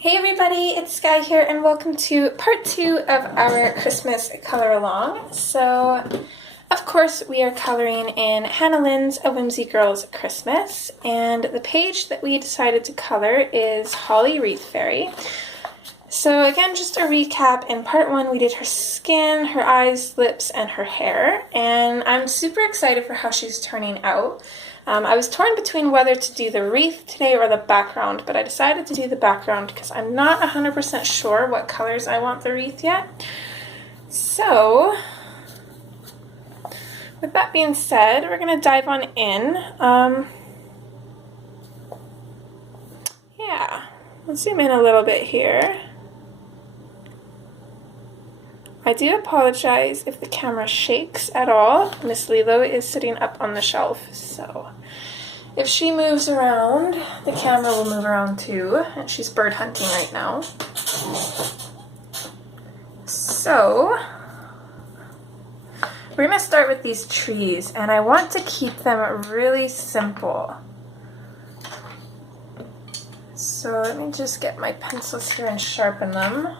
Hey everybody, it's Sky here and welcome to part 2 of our Christmas color along. So, of course, we are coloring in Hannah Lynn's A Whimsy Girls Christmas, and the page that we decided to color is Holly Wreath Fairy. So again, just a recap, in part 1 we did her skin, her eyes, lips, and her hair, and I'm super excited for how she's turning out. I was torn between whether to do the wreath today or the background, but I decided to do the background because I'm not 100% sure what colors I want the wreath yet. So, with that being said, we're going to dive on in. Yeah, let's zoom in a little bit here. I do apologize if the camera shakes at all. Miss Lilo is sitting up on the shelf, so if she moves around, the camera will move around too, and she's bird hunting right now. So, we're going to start with these trees, and I want to keep them really simple. So let me just get my pencils here and sharpen them.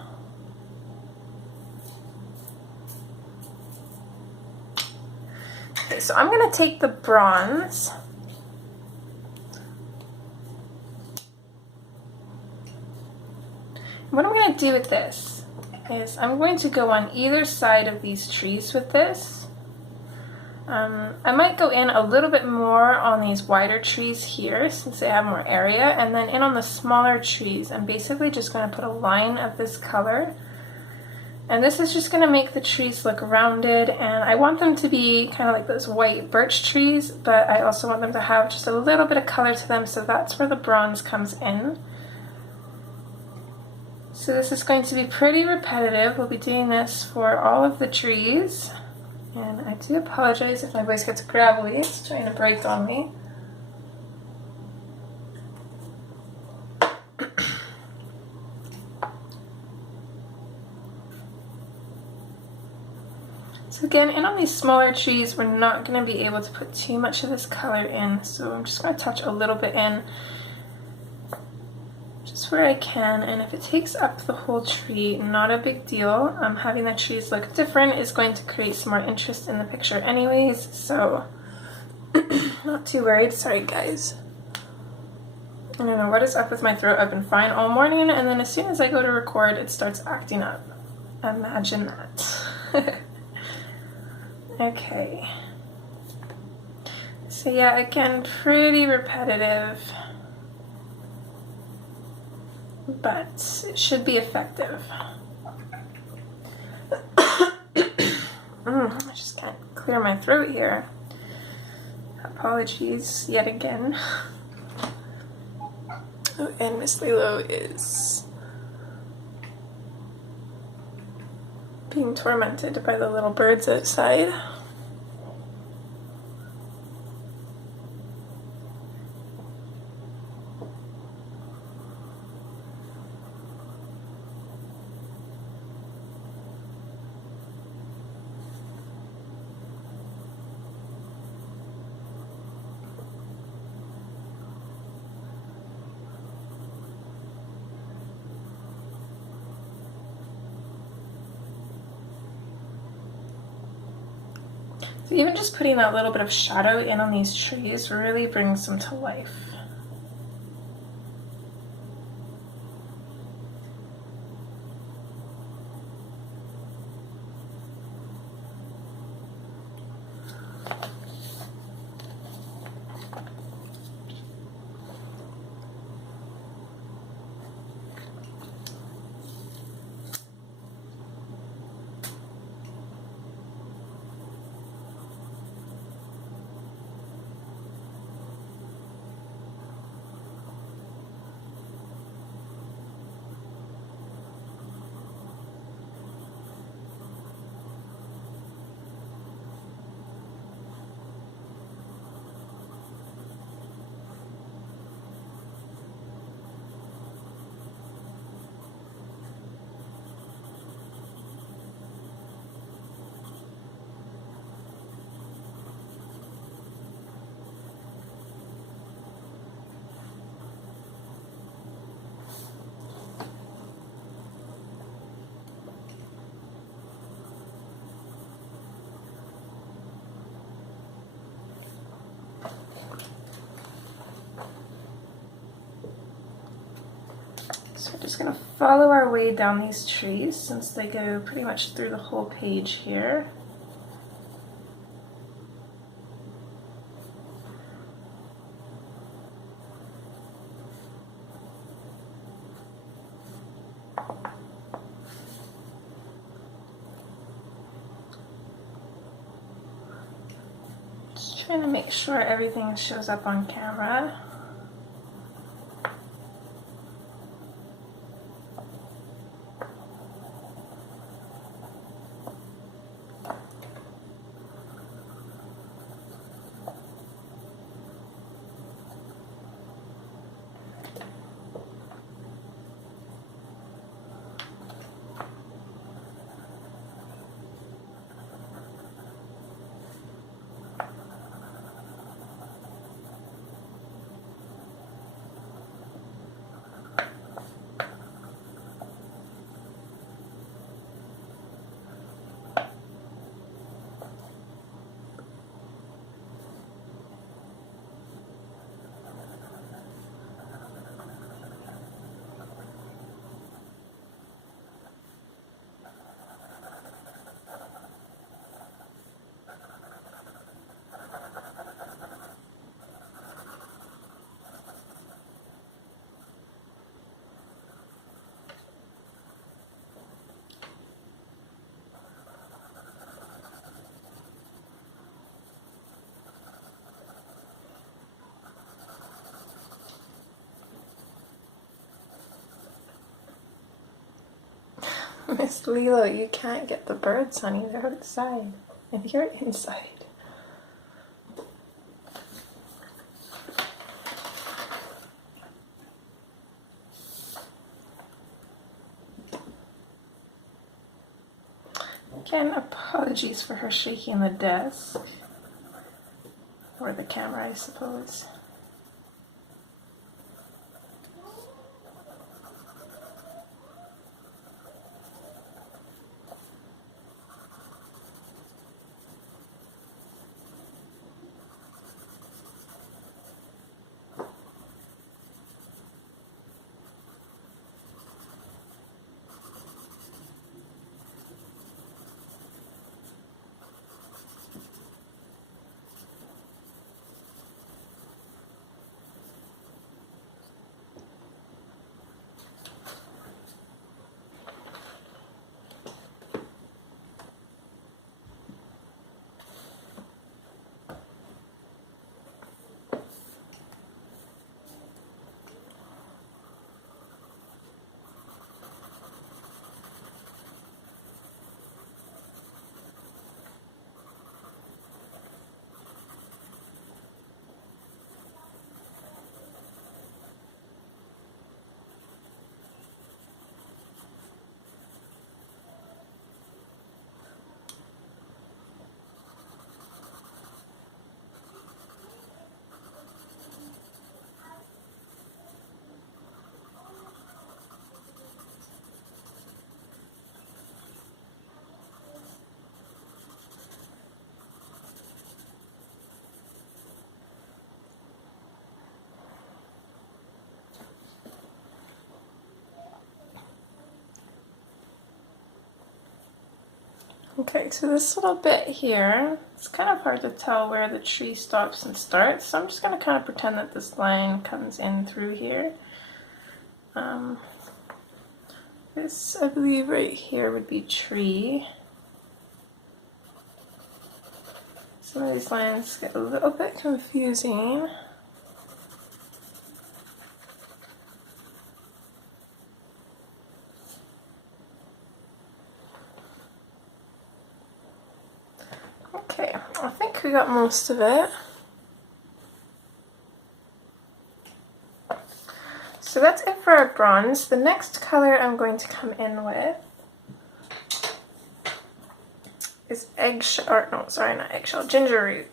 Okay, so I'm going to take the bronze what I'm going to do with this is I'm going to go on either side of these trees with this. I might go in a little bit more on these wider trees here since they have more area, and then in on the smaller trees I'm basically just going to put a line of this color. And this is just going to make the trees look rounded, and I want them to be kind of like those white birch trees, but I also want them to have just a little bit of color to them, so that's where the bronze comes in. So this is going to be pretty repetitive. We'll be doing this for all of the trees. And I do apologize if my voice gets gravelly. It's trying to break on me. So again, in on these smaller trees, we're not going to be able to put too much of this color in. So I'm just going to touch a little bit in, just where I can, and if it takes up the whole tree, not a big deal. Having the trees look different is going to create some more interest in the picture anyways, so not too worried. Sorry guys. I don't know what is up with my throat. I've been fine all morning, and then as soon as I go to record, it starts acting up. Imagine that. Okay. So yeah, again, pretty repetitive, but it should be effective. I just can't clear my throat here. Apologies yet again. Oh, and Miss Lilo is being tormented by the little birds outside. So even just putting that little bit of shadow in on these trees really brings them to life. So we're just going to follow our way down these trees since they go pretty much through the whole page here. Just trying to make sure everything shows up on camera. Miss Lilo, you can't get the birds, honey. They're outside. And you're inside. Again, apologies for her shaking the desk. Or the camera, I suppose. Okay, so this little bit here, it's kind of hard to tell where the tree stops and starts, so I'm just going to kind of pretend that this line comes in through here. This, I believe, right here would be tree. Some of these lines get a little bit confusing. Okay, I think we got most of it. So that's it for our bronze. The next color I'm going to come in with is eggshell, or no, sorry, not eggshell, ginger root.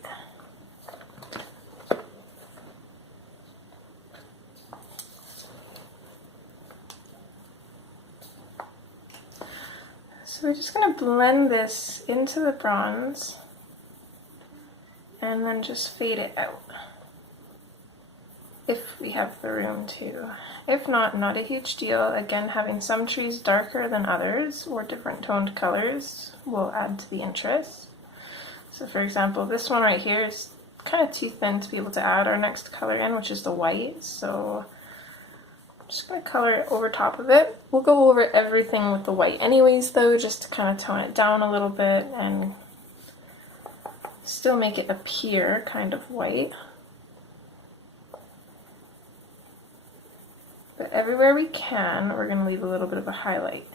So we're just going to blend this into the bronze and then just fade it out. If we have the room to. If not, not a huge deal. Again, having some trees darker than others or different toned colors will add to the interest. So for example, this one right here is kind of too thin to be able to add our next color in, which is the white. So I'm just going to color it over top of it. We'll go over everything with the white anyways though, just to kind of tone it down a little bit and still make it appear kind of white. But everywhere we can, we're going to leave a little bit of a highlight.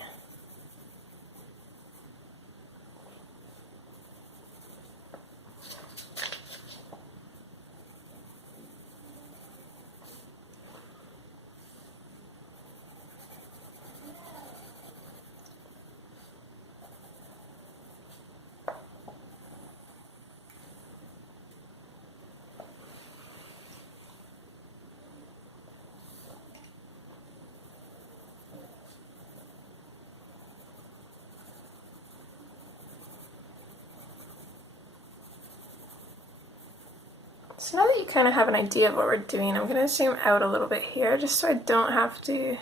So now that you kind of have an idea of what we're doing, I'm going to zoom out a little bit here just so I don't have to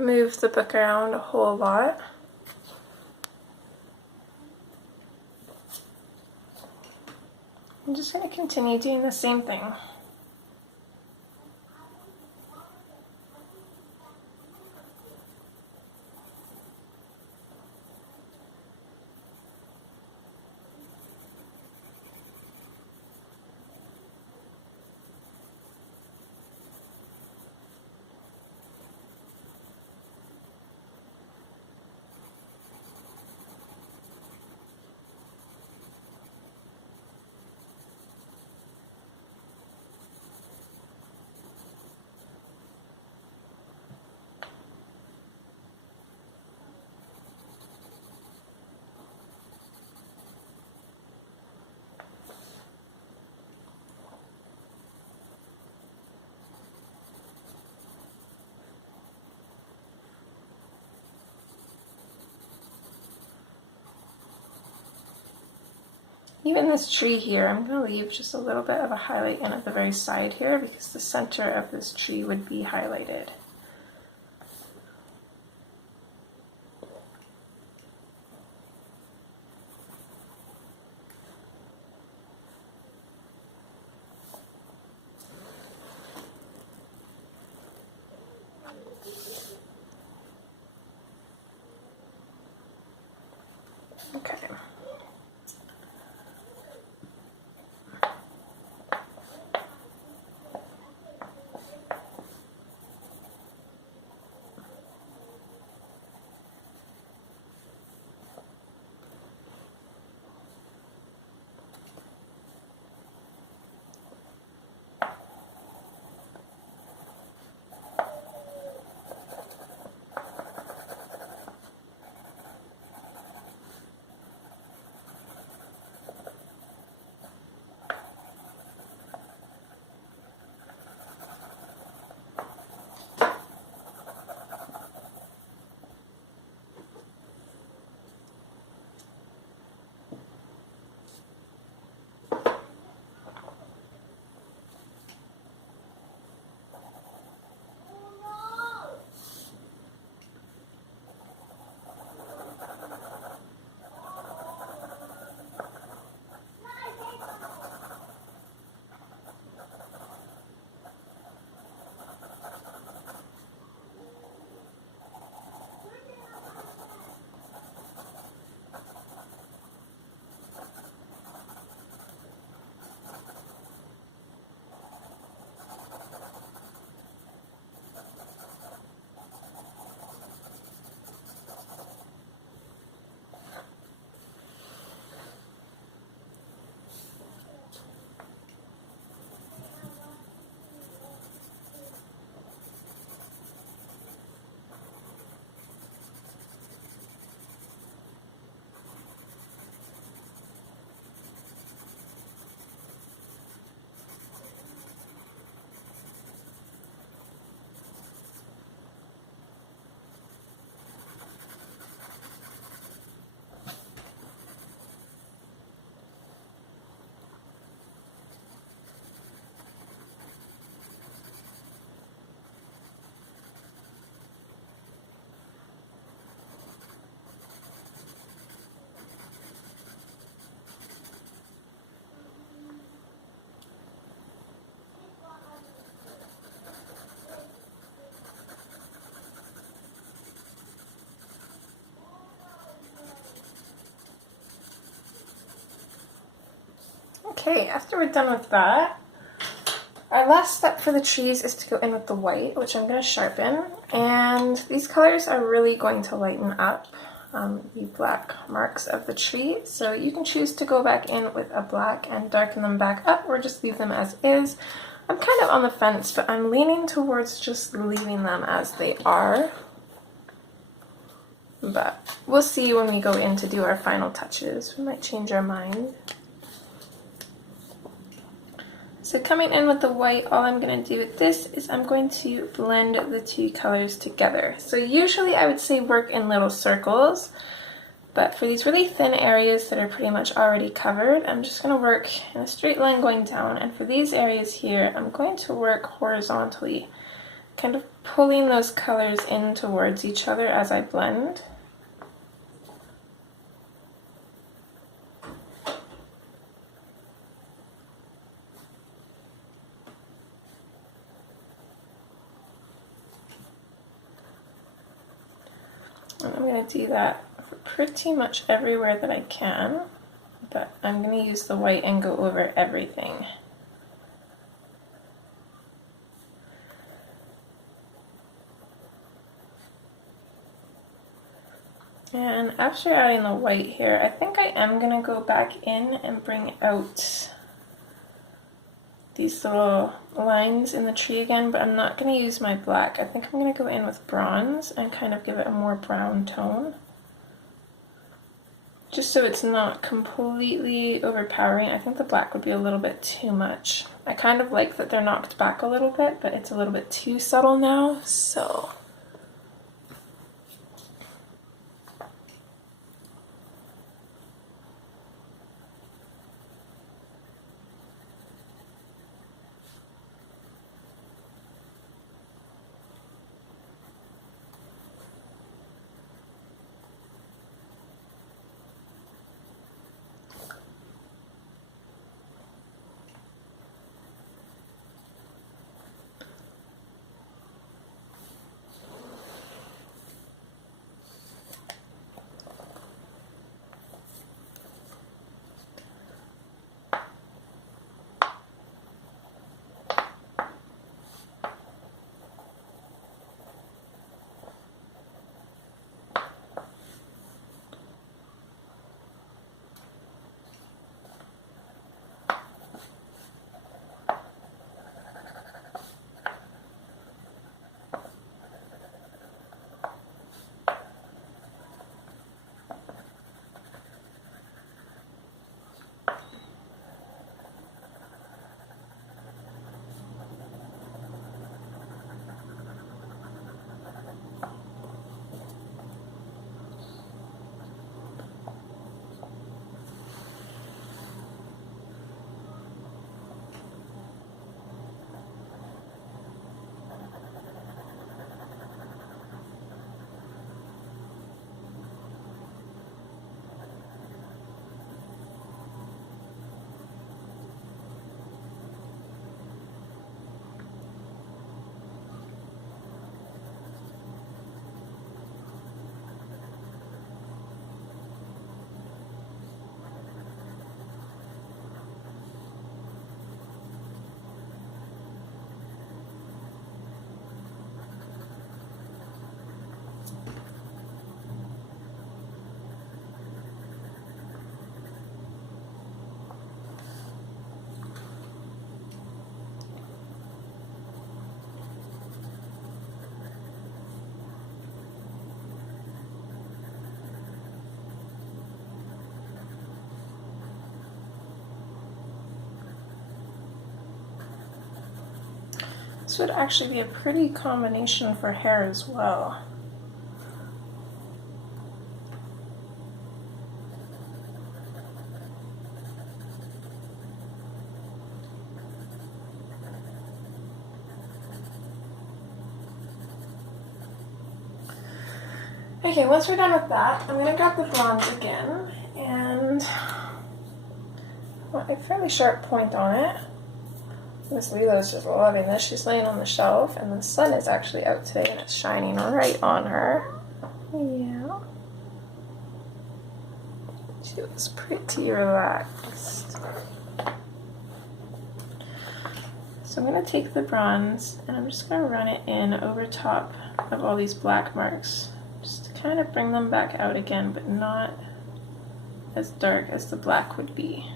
move the book around a whole lot. I'm just going to continue doing the same thing. Even this tree here, I'm going to leave just a little bit of a highlight in at the very side here because the center of this tree would be highlighted. Okay. Okay, after we're done with that, our last step for the trees is to go in with the white, which I'm going to sharpen. And these colors are really going to lighten up the black marks of the tree. So you can choose to go back in with a black and darken them back up, or just leave them as is. I'm kind of on the fence, but I'm leaning towards just leaving them as they are. But we'll see when we go in to do our final touches. We might change our mind. So coming in with the white, all I'm going to do with this is I'm going to blend the two colors together. So usually I would say work in little circles, but for these really thin areas that are pretty much already covered, I'm just going to work in a straight line going down. And for these areas here, I'm going to work horizontally, kind of pulling those colors in towards each other as I blend. And I'm going to do that for pretty much everywhere that I can, but I'm going to use the white and go over everything. And after adding the white here, I think I am going to go back in and bring out these little lines in the tree again, but I'm not going to use my black. I think I'm going to go in with bronze and kind of give it a more brown tone, just so it's not completely overpowering. I think the black would be a little bit too much. I kind of like that they're knocked back a little bit, but it's a little bit too subtle now, so this would actually be a pretty combination for hair as well. Okay, once we're done with that, I'm going to grab the bronze again, and a fairly sharp point on it. Miss Lilo's just loving this. She's laying on the shelf, and the sun is actually out today, and it's shining right on her. Yeah. She looks pretty relaxed. So I'm going to take the bronze and I'm just going to run it in over top of all these black marks, just to kind of bring them back out again, but not as dark as the black would be.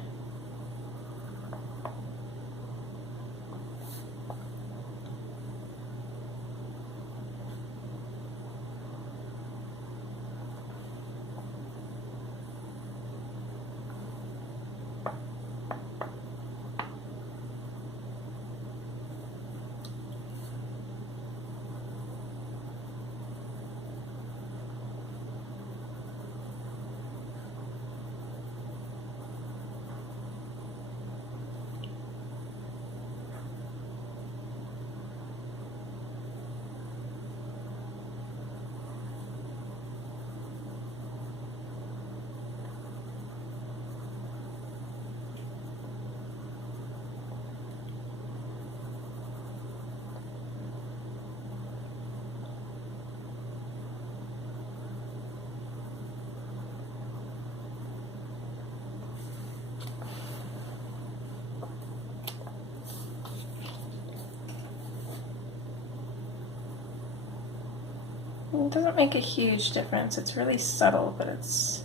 It doesn't make a huge difference, it's really subtle, but it's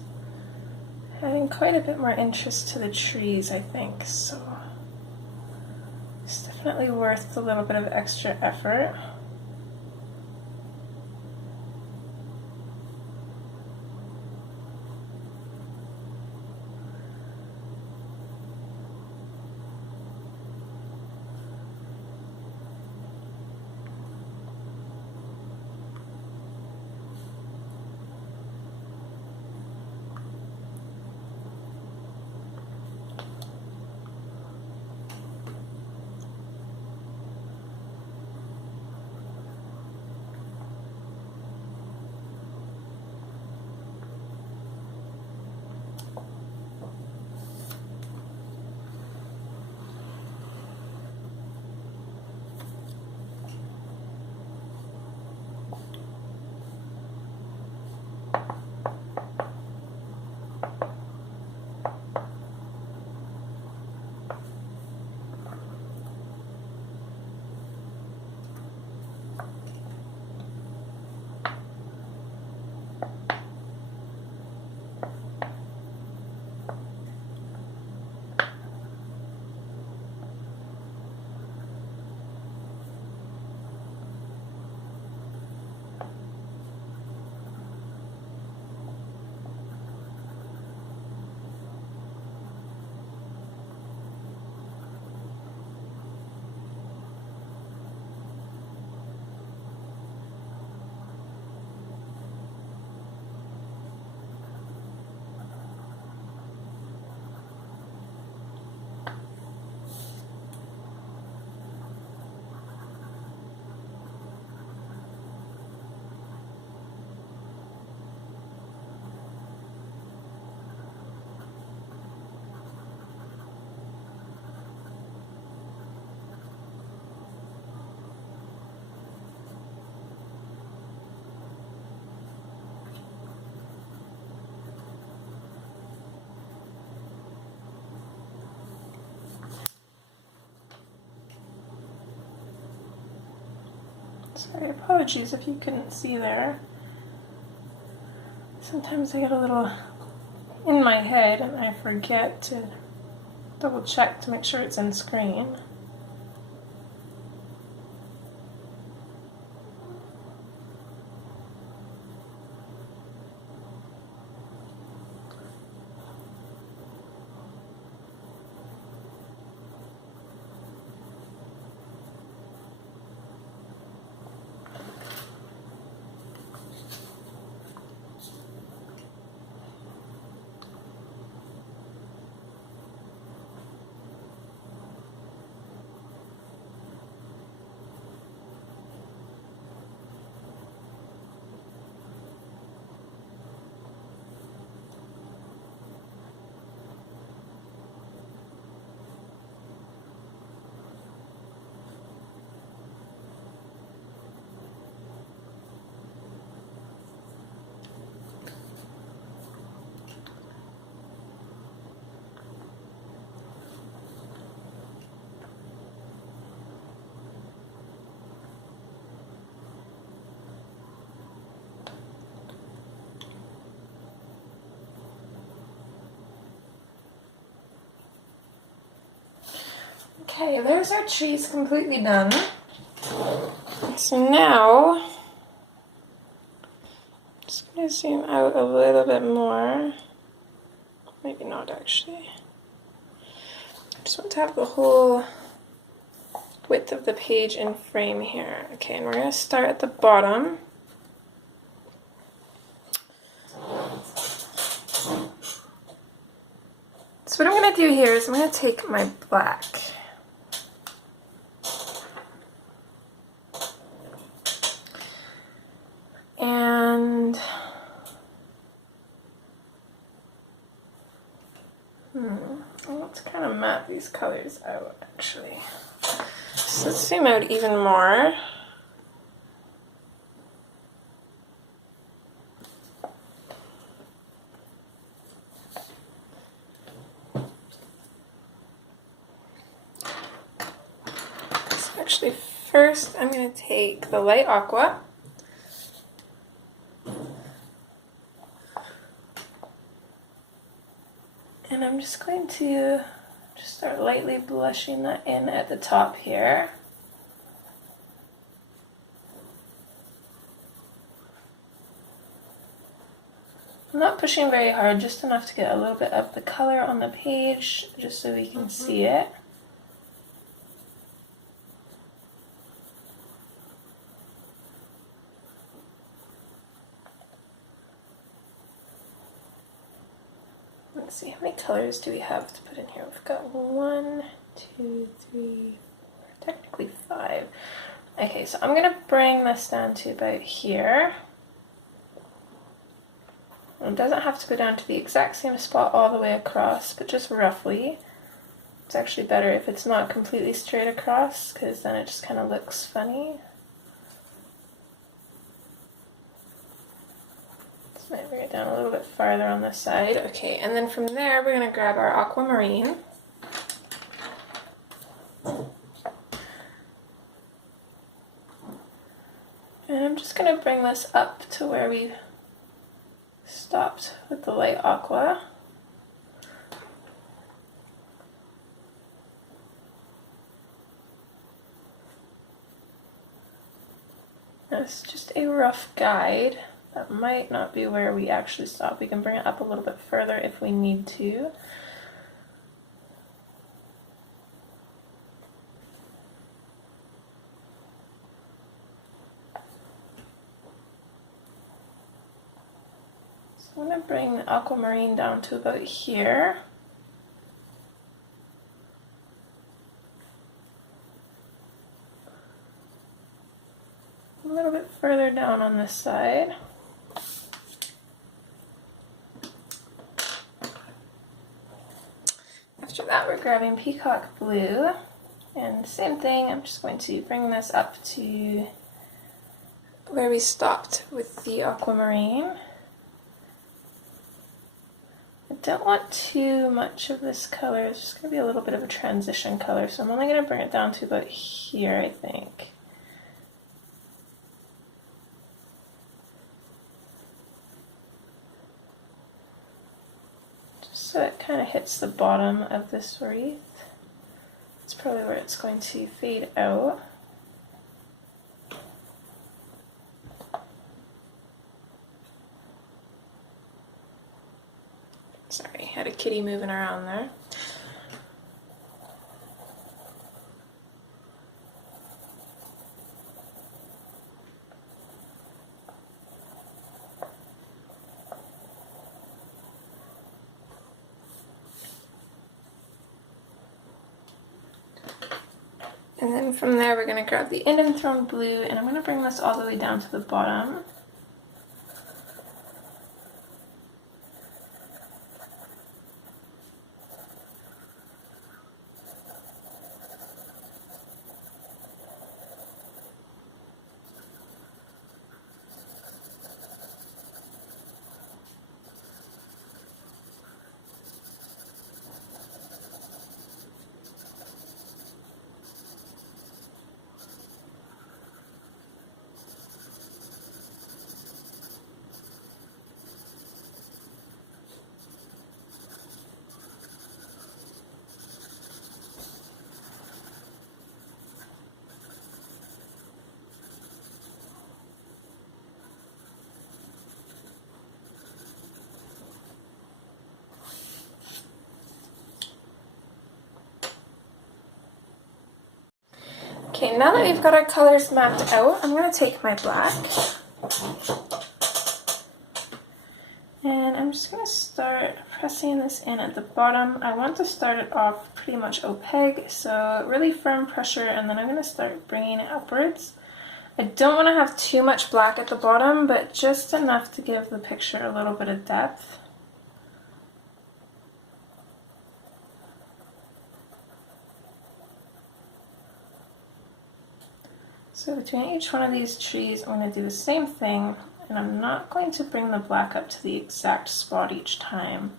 adding quite a bit more interest to the trees, I think, so it's definitely worth a little bit of extra effort. Sorry, apologies if you couldn't see there. Sometimes I get a little in my head and I forget to double check to make sure it's in screen. Okay, there's our trees completely done. So now, I'm just going to zoom out a little bit more. Maybe not actually. I just want to have the whole width of the page in frame here. Okay, and we're going to start at the bottom. So what I'm going to do here is I'm going to take my black. And I want to kind of map these colors out actually. So let's zoom out even more. So actually first I'm going to take the light aqua. And I'm just going to just start lightly blushing that in at the top here. I'm not pushing very hard, just enough to get a little bit of the color on the page, just so we can see it. Let's see, how many colors do we have to put in here? We've got 1, 2, 3, 4, technically 5. Okay, so I'm going to bring this down to about here. It doesn't have to go down to the exact same spot all the way across, but just roughly. It's actually better if it's not completely straight across, because then it just kind of looks funny. Might bring it down a little bit farther on this side. Okay, and then from there we're going to grab our aquamarine. And I'm just going to bring this up to where we stopped with the light aqua. That's just a rough guide. That might not be where we actually stop. We can bring it up a little bit further if we need to. So I'm going to bring the aquamarine down to about here. A little bit further down on this side. After that, we're grabbing peacock blue, and same thing, I'm just going to bring this up to where we stopped with the aquamarine. I don't want too much of this color, it's just going to be a little bit of a transition color, so I'm only going to bring it down to about here, I think. So it kind of hits the bottom of this wreath. It's probably where it's going to fade out. Sorry, had a kitty moving around there. And then from there we're going to grab the enthroned blue, and I'm going to bring this all the way down to the bottom. Okay, now that we've got our colors mapped out, I'm going to take my black. And I'm just going to start pressing this in at the bottom. I want to start it off pretty much opaque, so really firm pressure, and then I'm going to start bringing it upwards. I don't want to have too much black at the bottom, but just enough to give the picture a little bit of depth. So between each one of these trees, I'm going to do the same thing, and I'm not going to bring the black up to the exact spot each time.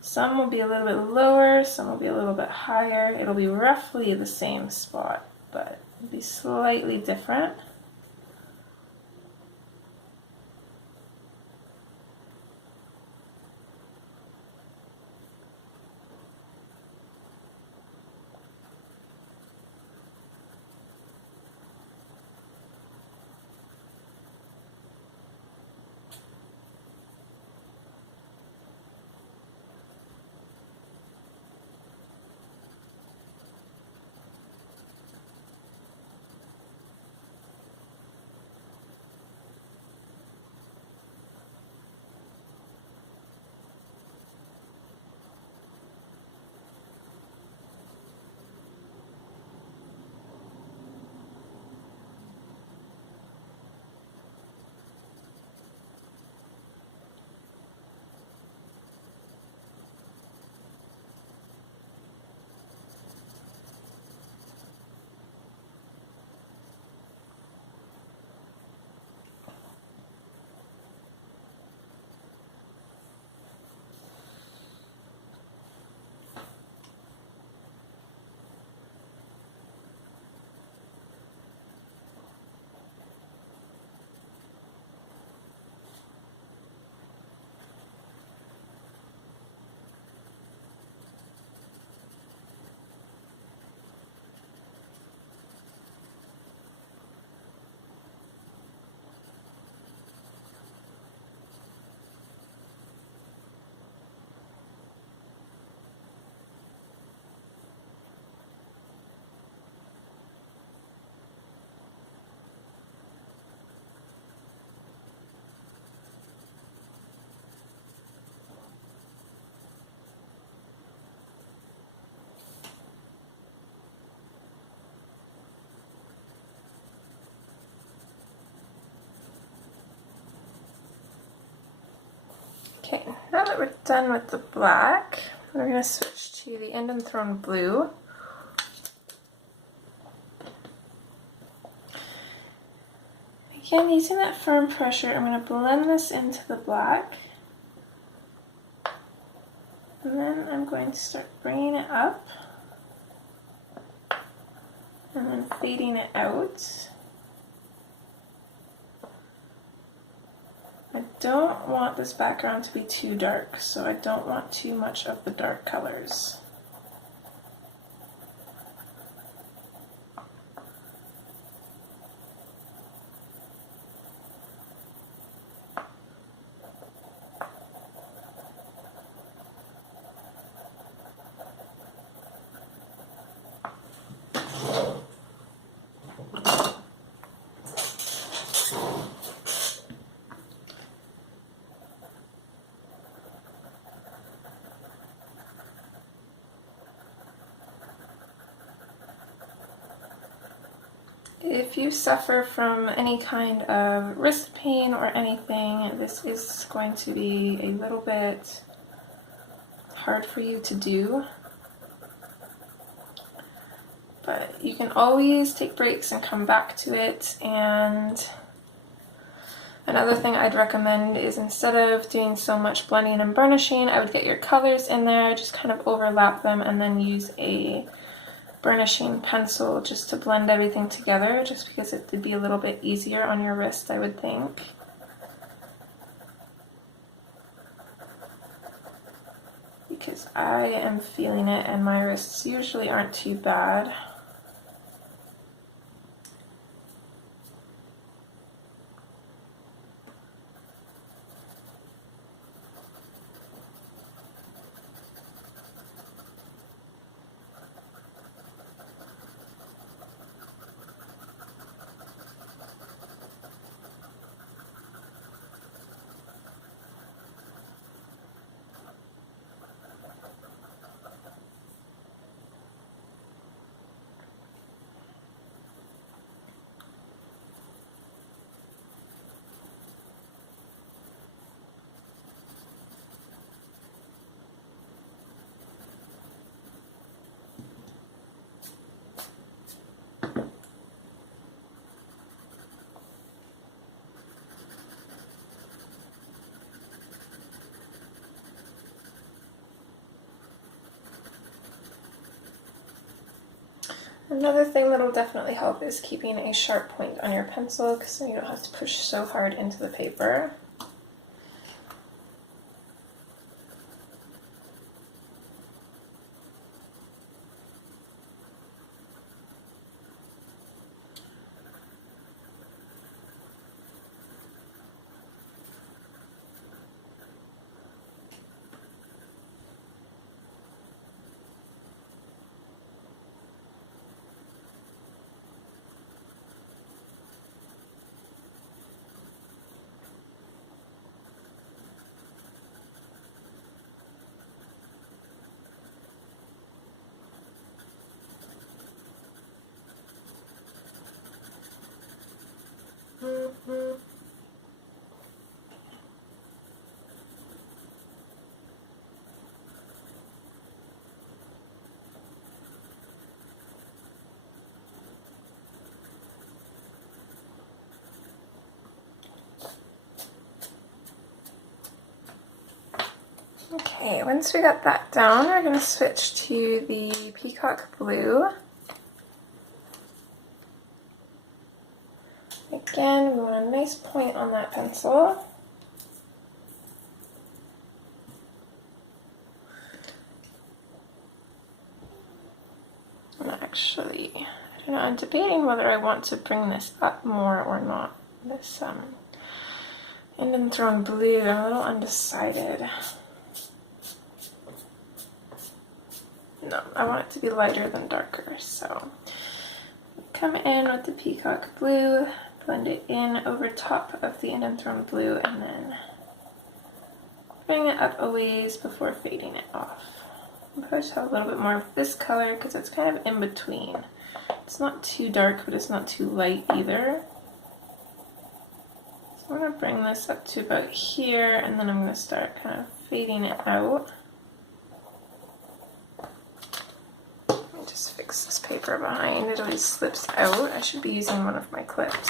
Some will be a little bit lower, some will be a little bit higher. It'll be roughly the same spot, but it'll be slightly different. Okay, now that we're done with the black, we're going to switch to the Indian Throne blue. Again, using that firm pressure, I'm going to blend this into the black. And then I'm going to start bringing it up and then fading it out. I don't want this background to be too dark, so I don't want too much of the dark colors. If you suffer from any kind of wrist pain or anything, this is going to be a little bit hard for you to do. But you can always take breaks and come back to it. And another thing I'd recommend is, instead of doing so much blending and burnishing, I would get your colors in there, just kind of overlap them, and then use a burnishing pencil just to blend everything together, just because it would be a little bit easier on your wrist, I would think. Because I am feeling it and my wrists usually aren't too bad. Another thing that'll definitely help is keeping a sharp point on your pencil, because then you don't have to push so hard into the paper. Okay, once we got that down, we're going to switch to the peacock blue. Again, we want a nice point on that pencil. And actually, I don't know, I'm debating whether I want to bring this up more or not. This Indian Throne blue, I'm a little undecided. No, I want it to be lighter than darker, so come in with the peacock blue, blend it in over top of the Indian Throne blue, and then bring it up a ways before fading it off. I'm going to have a little bit more of this color because it's kind of in between. It's not too dark, but it's not too light either. So I'm going to bring this up to about here, and then I'm going to start kind of fading it out. Just fix this paper behind, it always slips out. I should be using one of my clips.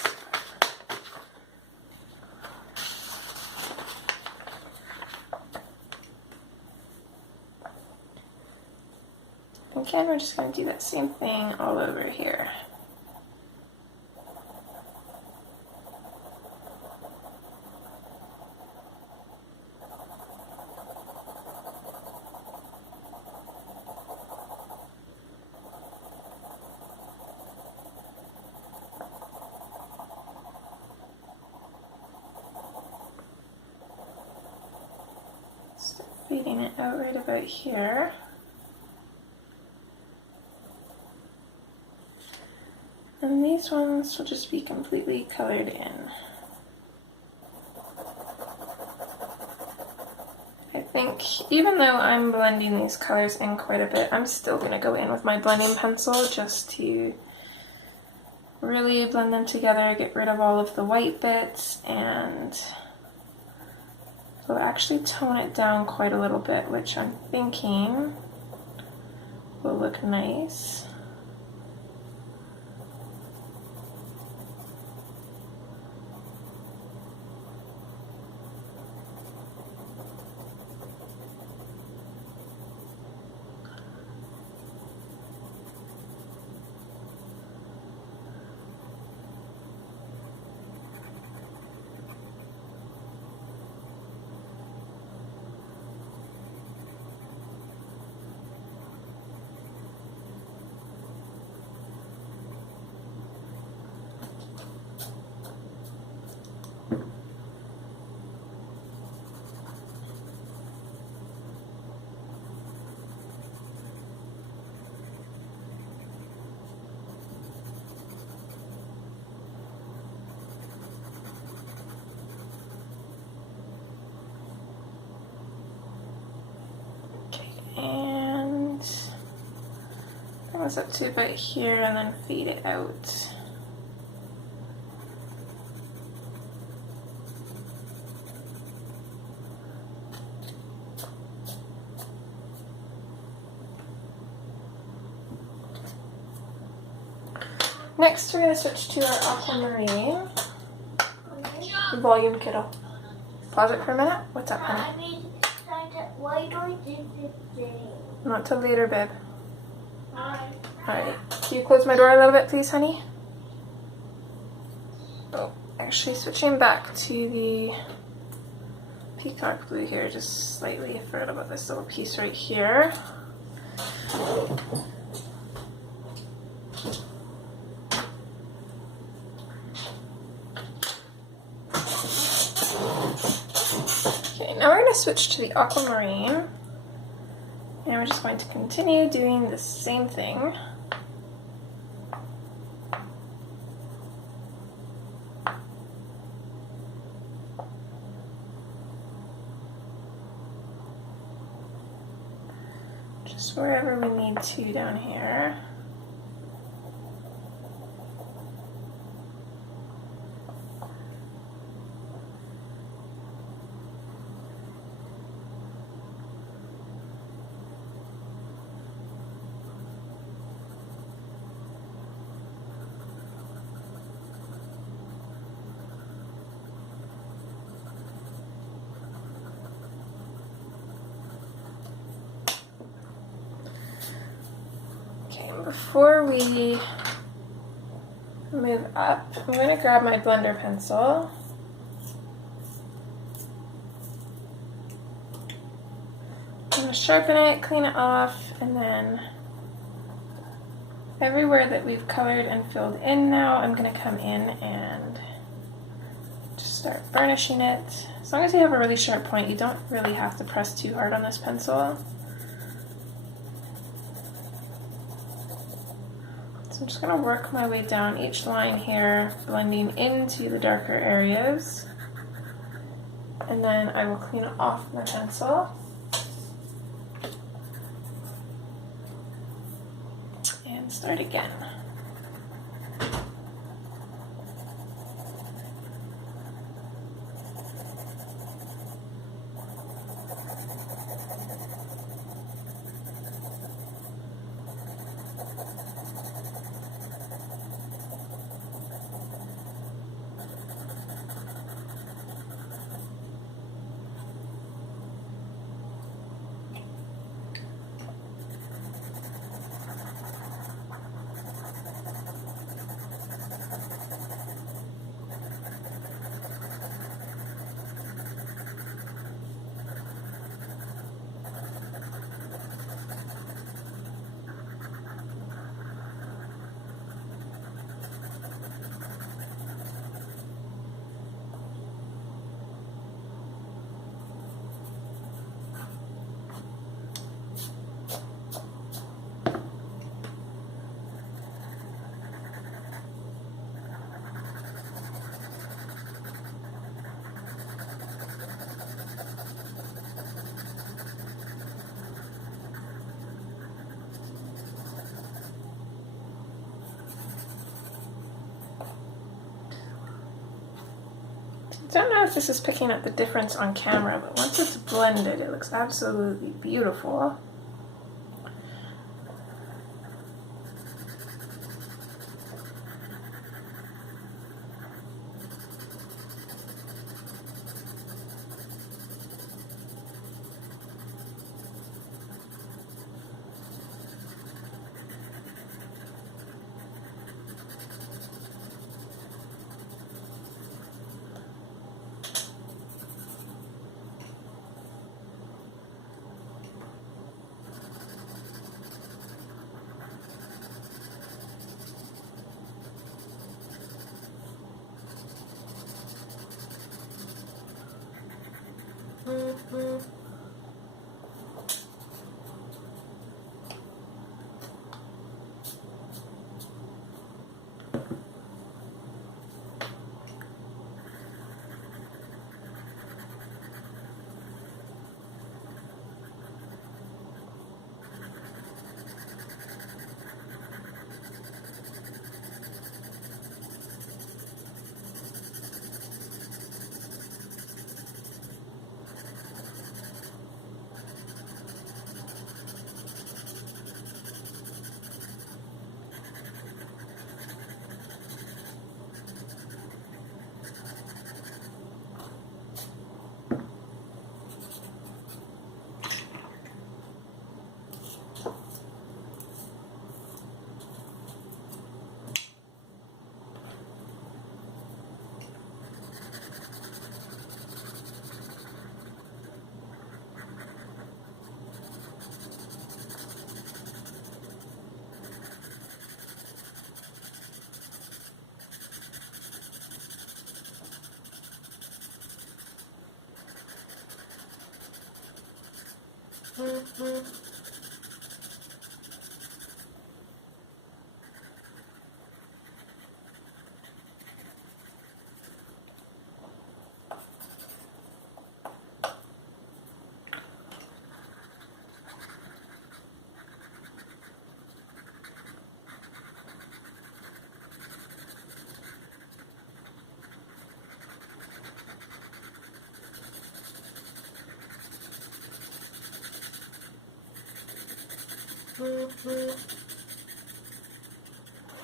Again, we're just going to do that same thing all over here. Start fading it out right about here. And these ones will just be completely colored in. I think even though I'm blending these colors in quite a bit, I'm still going to go in with my blending pencil just to really blend them together, get rid of all of the white bits, and we'll actually tone it down quite a little bit, which I'm thinking will look nice. And bring this up to about here and then fade it out. Next, we're going to switch to our aquamarine. Volume, kiddo. Pause it for a minute. What's up, honey? Why do I do this thing? Not till later, babe. Alright, can you close my door a little bit, please, honey? Oh, actually switching back to the peacock blue here, just slightly. I forgot about this little piece right here. Okay, now we're going to switch to the aquamarine. And we're just going to continue doing the same thing. Just wherever we need to down here. Before we move up, I'm going to grab my blender pencil. I'm going to sharpen it, clean it off, and then everywhere that we've colored and filled in now, I'm going to come in and just start burnishing it. As long as you have a really sharp point, you don't really have to press too hard on this pencil. So I'm just going to work my way down each line here, blending into the darker areas. And then I will clean it off my pencil. And start again. I don't know if this is picking up the difference on camera, but once it's blended, it looks absolutely beautiful.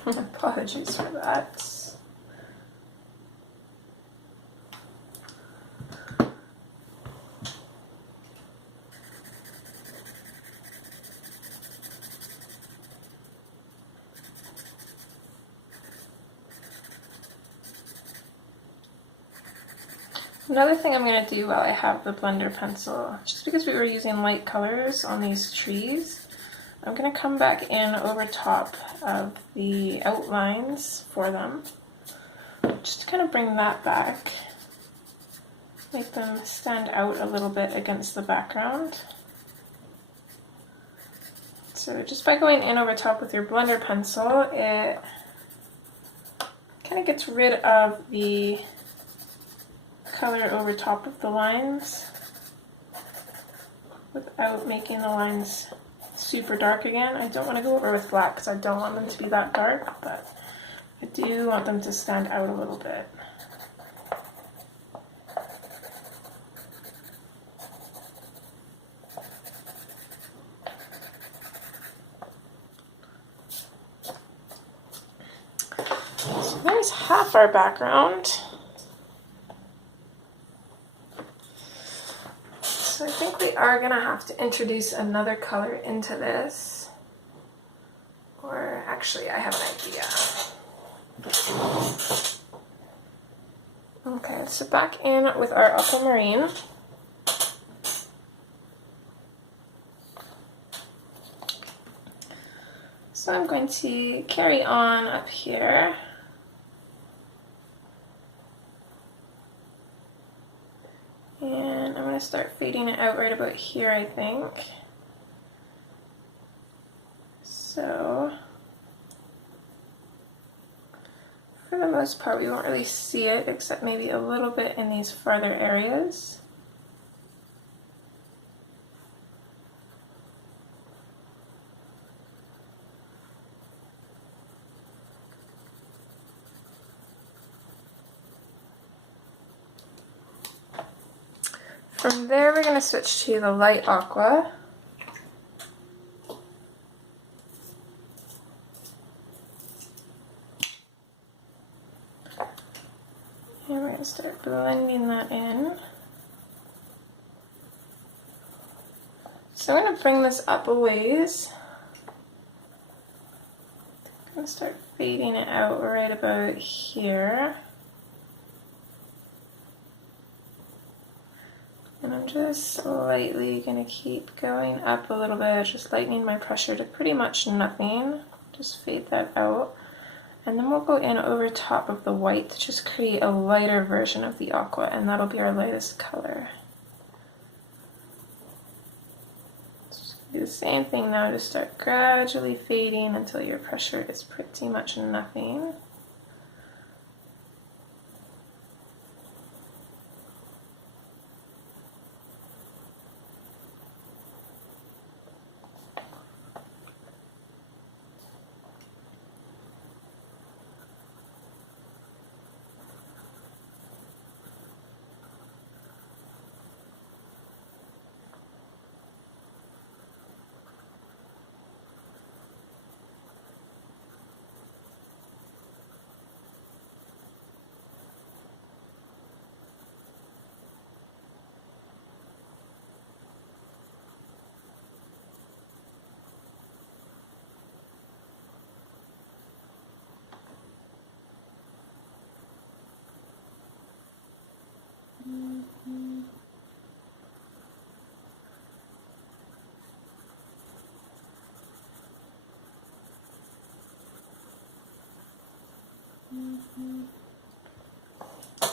Apologies for that. Another thing I'm going to do while I have the blender pencil, just because we were using light colors on these trees, I'm going to come back in over top of the outlines for them, just to kind of bring that back, make them stand out a little bit against the background. So just by going in over top with your blender pencil, it kind of gets rid of the color over top of the lines without making the lines super dark again. I don't want to go over with black because I don't want them to be that dark, but I do want them to stand out a little bit. So there's half our background. So I think we are going to have to introduce another color into this. Or actually, I have an idea. Okay, so back in with our aquamarine. So I'm going to carry on up here. And I'm going to start fading it out right about here, I think. So, for the most part, we won't really see it, except maybe a little bit in these farther areas. From there, we're going to switch to the light aqua. And we're going to start blending that in. So I'm going to bring this up a ways. I'm going to start fading it out right about here. And I'm just slightly going to keep going up a little bit, just lightening my pressure to pretty much nothing. Just fade that out. And then we'll go in over top of the white to just create a lighter version of the aqua, and that'll be our lightest color. Just do the same thing now, just start gradually fading until your pressure is pretty much nothing.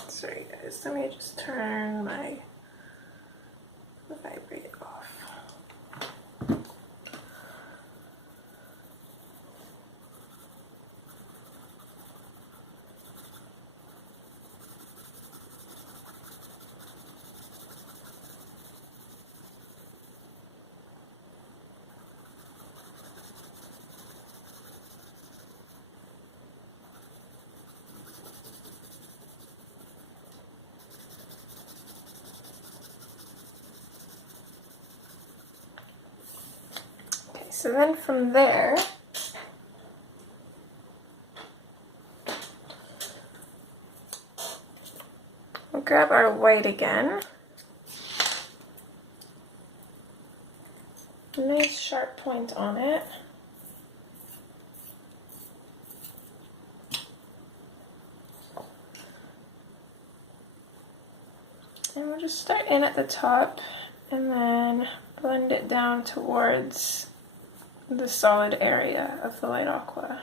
Sorry guys, let me just turn my vibrate off. So then from there, we'll grab our white again. A nice sharp point on it. And we'll just start in at the top and then blend it down towards the solid area of the light aqua.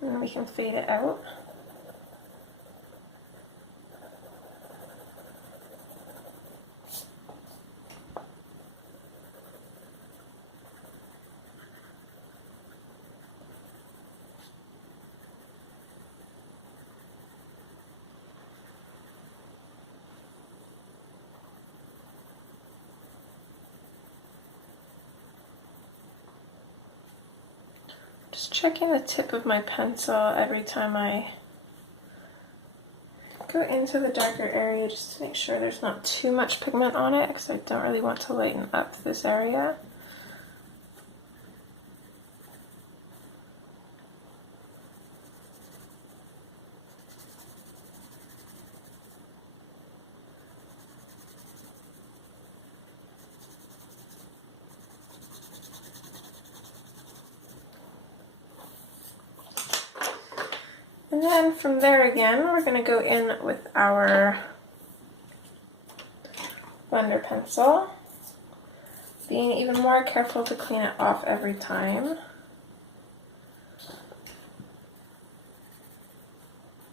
And then we can fade it out. Just checking the tip of my pencil every time I go into the darker area just to make sure there's not too much pigment on it, because I don't really want to lighten up this area. And then from there again, we're going to go in with our blender pencil, being even more careful to clean it off every time.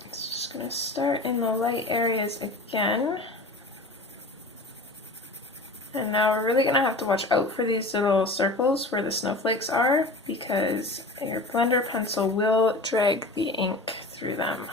It's just going to start in the light areas again. And now we're really going to have to watch out for these little circles where the snowflakes are, because your blender pencil will drag the ink through them.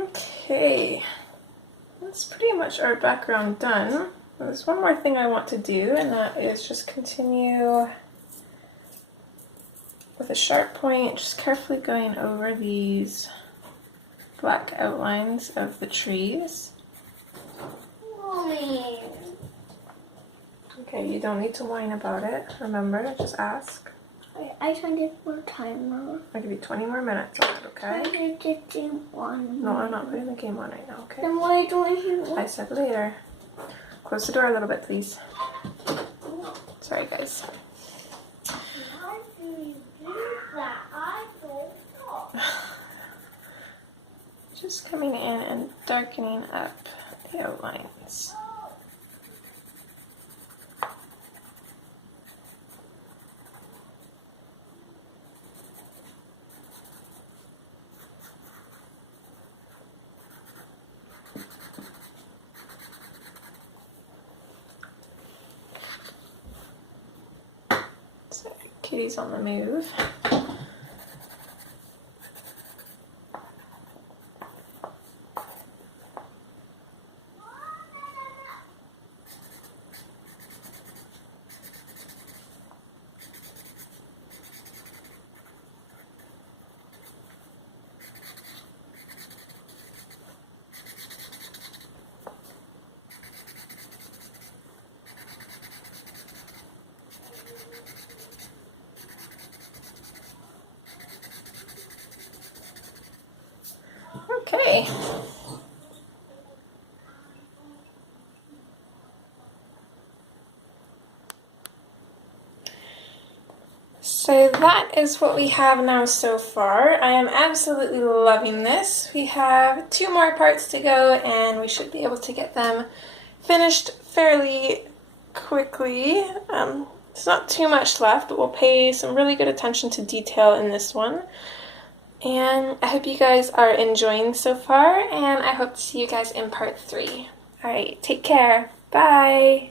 Okay, that's pretty much our background done. There's one more thing I want to do, and that is just continue with a sharp point, just carefully going over these black outlines of the trees. Mommy. Okay, you don't need to whine about it. Remember, just ask. I turned it for a timer. I'll give you 20 more minutes on it, okay? I did the game one. No, I'm not putting the game on right now, okay? Then why don't you? I said later. Close the door a little bit, please. Sorry, guys. Why do you do that? I don't know. Just coming in and darkening up the outlines. So, Kitty's on the move. Okay. So that is what we have now so far. I am absolutely loving this. We have 2 more parts to go and we should be able to get them finished fairly quickly. There's not too much left, but we'll pay some really good attention to detail in this one. And I hope you guys are enjoying so far, and I hope to see you guys in part 3. Alright, take care. Bye!